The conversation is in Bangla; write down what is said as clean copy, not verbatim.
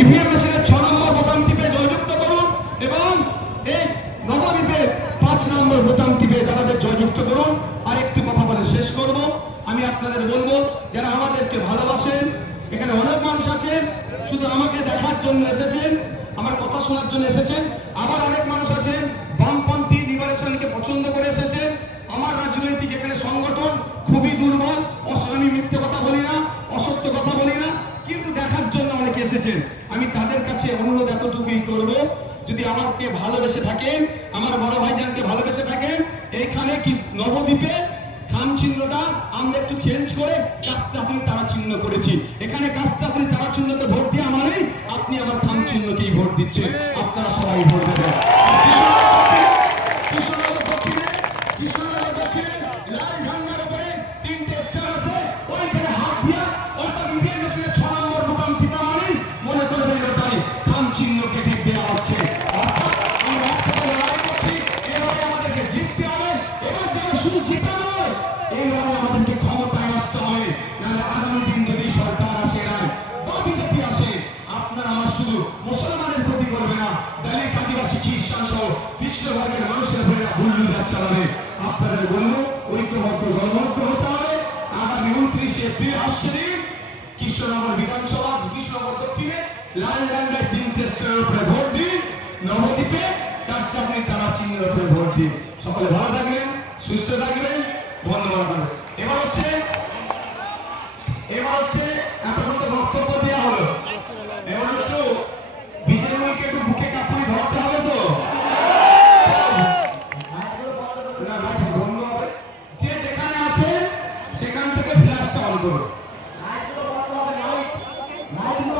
ইভিএম মেশিনের 6 নম্বর বোতাম টিপে জয়যুক্ত করুন এবং এই নবদ্বীপের 5 নম্বর বোতাম টিপে তাদের জয়যুক্ত করুন। আর একটি কথা বলে শেষ করব, আমি আপনাদের বলবো যারা আমাদেরকে ভালোবাসেন, এখানে অনেক মানুষ আছেন শুধু আমাকে দেখার জন্য এসেছেন, আমার কথা শোনার জন্য এসেছেন, আবার অনেক মানুষ আছেন বামপন্থী লিবারেশনকে পছন্দ করে এসেছেন। আমার রাজনৈতিক এখানে সংগঠন খুবই দুর্বল, আমি মিথ্যে কথা বলি না, অসত্য কথা বলি না, কিন্তু দেখার জন্য অনেকে এসেছেন। আমি তাদের কাছে অনুরোধ এতটুকুই করব, যদি আমাকে ভালোবেসে থাকেন, আমার বড় ভাইজানকে ভালোবেসে থাকেন, এইখানে কি নবদ্বীপে খাম চিহ্নটা আমরা একটু চেঞ্জ করে কাস্তাপুরি তারা চিহ্ন করেছি। এখানে কাস্তাপুরি তারা চিহ্নতে ভোট দিয়ে আমারই আপনি আমার খাম চিহ্নকেই ভোট দিচ্ছেন। আপনারা সবাই ভোট দেবেন। লাল ঝান্ডার উপরে 3টে স্টার আছে, ওইখানে হাত দিয়া অর্থাৎ ইন্ডিয়ান মেশিনের 6 নম্বর বোতাম টিপা মানেই মনে করবে ওটাই খাম চিহ্নকে ঠিক দেওয়া হচ্ছে। অর্থাৎ আমরা একসাথে লড়াই করছি, এবারে আমাদেরকে জিততে হবে। এবার থেকে শুধু জিতা নয়, এবারে আমাদেরকে ক্ষমতায় আসতে হবে, নাহলে আগামী দিন যদি সরকার আসে নাই বা বিজেপি আসে, আপনারা আমার শুধু মুসলমানের প্রতি করবে না, দলিত আদিবাসী খ্রিস্টান সহ বিশ্ববর্গের মানুষের উপরে বুল্ডোজার চালাবে। আপনাদের বলবো ঐক্যবদ্ধ দলবদ্ধ হতে হবে। আগামী 29 এপ্রিল আসছে দিন, কৃষ্ণনগর বিধানসভা কৃষ্ণনগর দক্ষিণে লাল ঝান্ডার 3টে স্টারের উপরে ভোট দিন, নবদ্বীপে কাস্তাপুরি তারা চিহ্নের উপরে ভোট দিন। সকলে ভালো থাকবেন।